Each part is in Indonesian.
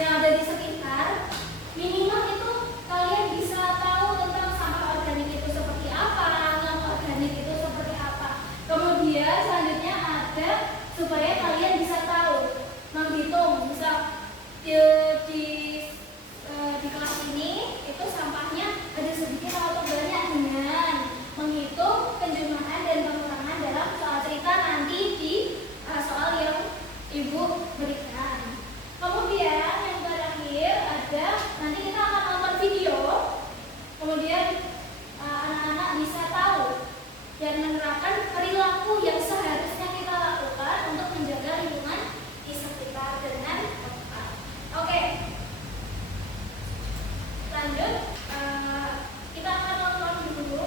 yang ada di sekitar, minimal itu kalian bisa tahu tentang sampah organik itu seperti apa, limbah organik itu seperti apa. Kemudian selanjutnya ada supaya kalian bisa tahu menghitung, misal di kelas ini itu sampahnya ada sedikit atau banyak dengan menghitung penjumlahan dan pengurangan dalam soal cerita nanti di soal yang ibu berikan. Kemudian yang terakhir ada nanti kita akan nonton video, kemudian anak-anak bisa tahu dan menerapkan perilaku yang seharusnya kita lakukan untuk menjaga lingkungan di sekitar dengan tepat. Oke. Lanjut, kita akan nonton dulu.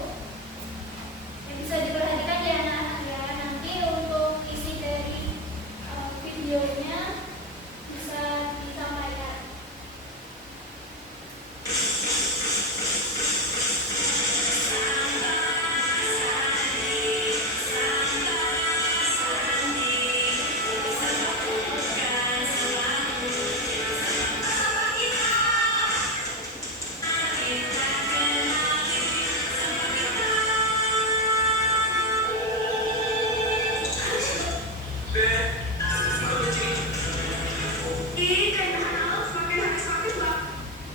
Yang bisa diperhatikan ya anak-anak ya. Nanti untuk isi dari videonya bisa disampaikan.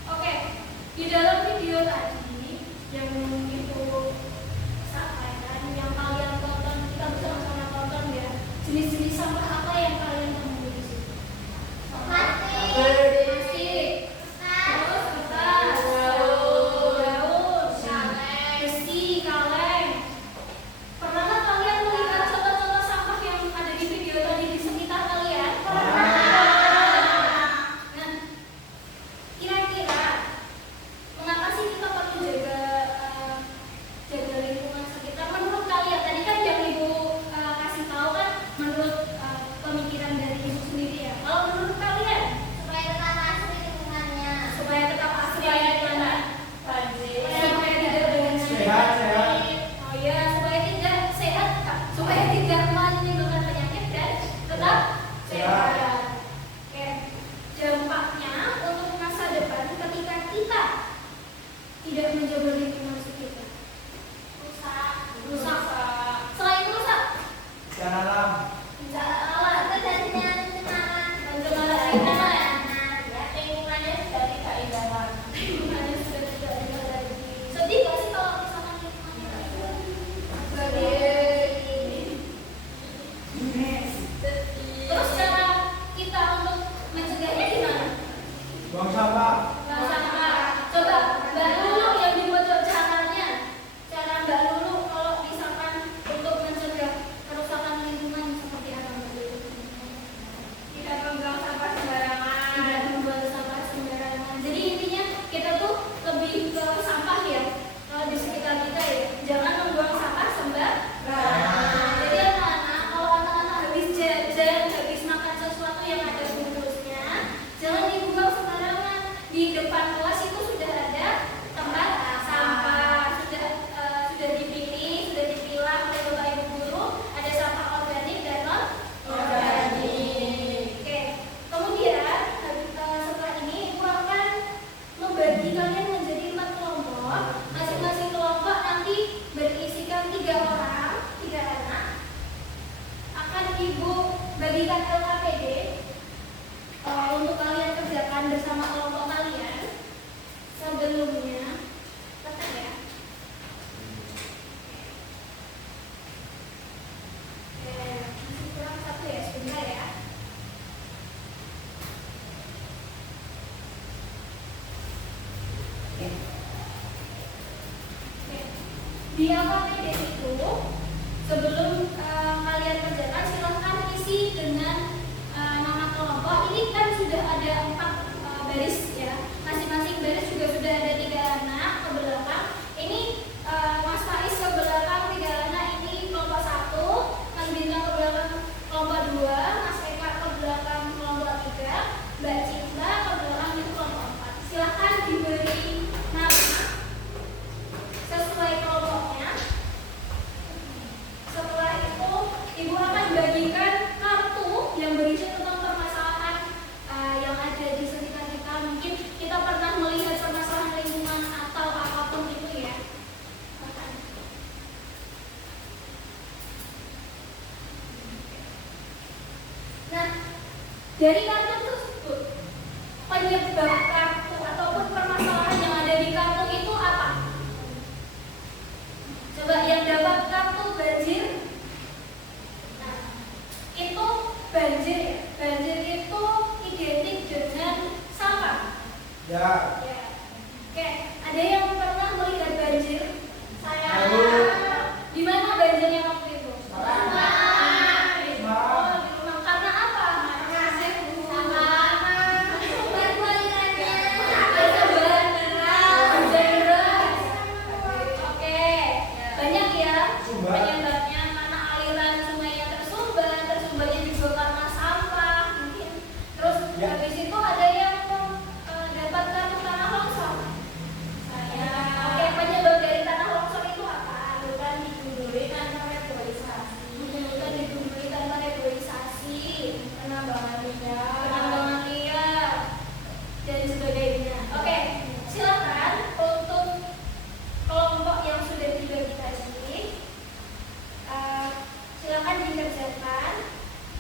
Oke, di dalam video tadi yang ibu sampaikan, yang kalian tonton, kita bersama-sama tonton ya, jenis-jenis sampah apa yang kalian temui di situ? Plastik, terus kertas, daun, besi, kaleng. Pernahkah kalian melihat contoh-contoh sampah yang ada di video tadi di sekitar kalian? Nah, kira-kira mengapa sih kita perlu jaga lingkungan sekitar? Menurut kalian tadi kan yang ibu kasih tahu kan menurut pemikiran dari ibu sendiri ya. Kalau menurut kalian supaya tetap asri lingkungannya, supaya tidak banjir, oh ya, supaya tidak sehat, supaya tidak menimbulkan penyakit dan tetap sehat. Oke, dampaknya untuk masa depan ketika kita tidak menjaga lingkungan sekitar, rusak. Selain rusak, bencana alam, pencemaran lingkungan, lingkungannya sudah tidak indah lagi. Sedih gak sih kalau misalkan lingkungannya terus cara kita untuk mencegahnya gimana? Buang sampah. Coba Mbak Lulu yang dibuat caranya. Cara Mbak Lulu kalau misalkan untuk mencegah kerusakan lingkungan seperti apa Mbak Lulu? Tidak membuang sampah sembarangan. Jadi intinya kita tuh lebih ke sampah ya. Kalau di sekitar kita ya, jangan membuang sampah sembarangan. Jadi anak-anak, kalau anak-anak habis jajan, habis makan sesuatu yang ada bungkusnya, jangan dibuang sembarangan. Di depan kelas itu sudah ada tempat sampah, sudah dipilih, sudah dipilah oleh Bapak Ibu guru, ada sampah organik dan non organik. Oke. Kemudian setelah ini Ibu akan membagi kalian menjadi 4 kelompok. Masing-masing kelompok nanti berisikan 3 orang, 3 anak. Akan Ibu bagikan LKPD untuk kalian kerjakan bersama kelompok kalian. Sebelumnya, tetap ya. Oke, masih kurang 1 ya, sebentar ya. Oke. Di LKPD itu sebelum kalian kerjakan silahkan isi dengan nama kelompok. Ini kan sudah ada 4 baris ya. Masing-masing baris juga sudah ada 3 anak ke belakang. Ini Mas Faiz ke belakang 3 anak, ini kelompok 1, Mas Bintang ke belakang kelompok 2, Mas Eka ke belakang kelompok 3, Mbak Cinta ke belakang itu kelompok 4. Silahkan diberi nama sesuai kelompoknya. Setelah itu Ibu akan bagikan kartu yang berisi tentang permasalahan yang ada di sekitar Dari kartu tersebut, penyebab kartu ataupun permasalahan yang ada di kartu itu apa? Coba yang dapat kartu banjir. Nah, itu banjir ya. Banjir itu identik dengan sampah. Ya. Ya. Oke, ada yang pernah melihat banjir? Saya. Di mana banjirnya waktu itu? Karena apa? Sumber pelayanannya berseberangan hujan deras. Oke, banyak ya penyebabnya, karena aliran sungainya tersumbatnya juga karena sampah mungkin. Terus habis itu ada yang dapat kartu tanah longsor. Oke, penyebab dari tanah longsor itu apa? Bukan digunduli tanpa reboisasi, penambangan liar, dan sebagainya. Oke, silakan untuk kelompok yang sudah dibagi tadi, silakan dikerjakan.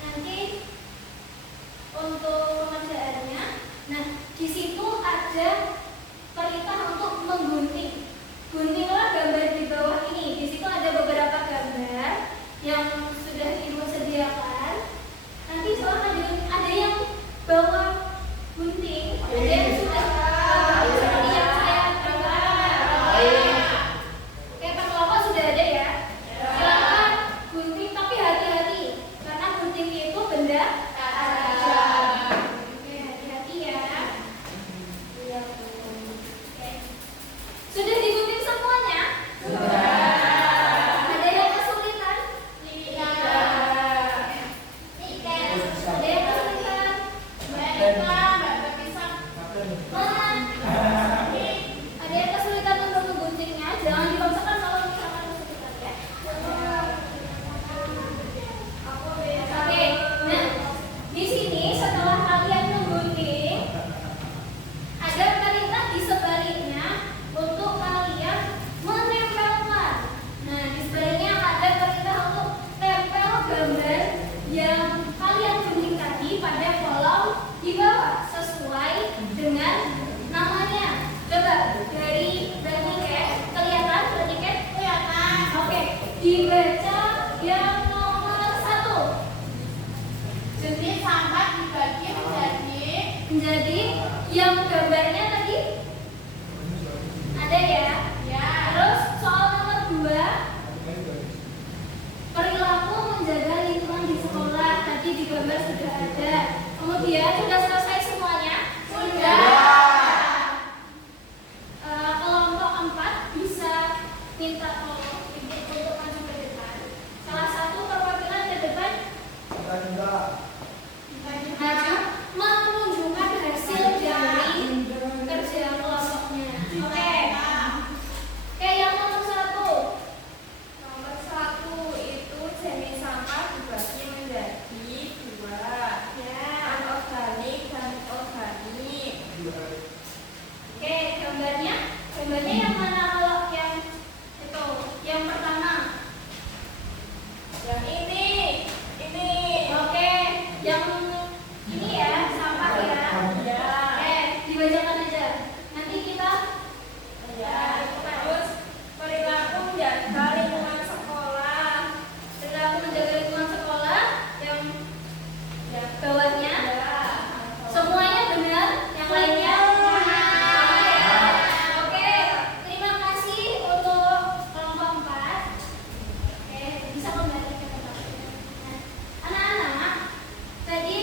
Nanti untuk pengerjaannya, nah di situ ada perintah untuk menggunting. Guntinglah gambar di bawah ini. Di situ ada beberapa gambar yang sudah ibu sediakan. Nanti silakan digunting. Ada yang bawa gunting, ada yang sudah seperti yang saya gambarkan. Oke, per kelompok sudah ada ya. Silakan gunting, tapi hati-hati karena gunting itu benda tajam. Oke, hati-hati ya. Oke. Sudah digunting semuanya? Ada yang kesulitan? Ada yang kesulitan? Mana? Ada yang kesulitan untuk mengguntingnya? Jangan dipaksakan kalau misalkan kesulitan ya. Oke, nah di sini setelah kalian menggunting, ada perintah di sebaliknya untuk kalian menempelkan. Nah, di sebaliknya ada perintah untuk tempel gambar yang kalian gunting tadi pada kolom di bawah sesuai dengan namanya. Coba dari Berniket, kelihatan Berniket? Kelihatan. Oke, dibaca yang nomor 1. Jenis sampah dibagi Menjadi yang gambarnya tadi ada ya? ya. Terus soal nomor 2, perilaku menjaga lingkungan di sekolah. Tadi di gambar sudah ada. Kemudian sudah selesai semuanya? Sudah. Kelompok 4 bisa minta tolong ibu untuk maju ke depan. Salah satu perwakilan ke depan maju menunjukkan hasil dari kerja kelompoknya. Oke. Oke, yang nomor 1. Nomor 1 itu jenis sampah dibagi menjadi 2. Ya. Anorganik dan organik. Oke, gambarnya yang mana kalau yang itu? Yang pertama. Yang ini. Oke, yang ini ya, sampah ya. Ya. Oke, dibacakan aja. Nanti kita Ya. Terus perilaku menjaga lingkungan sekolah. perilaku menjaga lingkungan sekolah yang Ya. bawahnya. Ya. Semuanya benar, yang lainnya sama ya. Oke, terima kasih untuk kelompok 4. Oke, bisa kembali ke tempatnya. Nah, anak-anak, tadi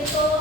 itu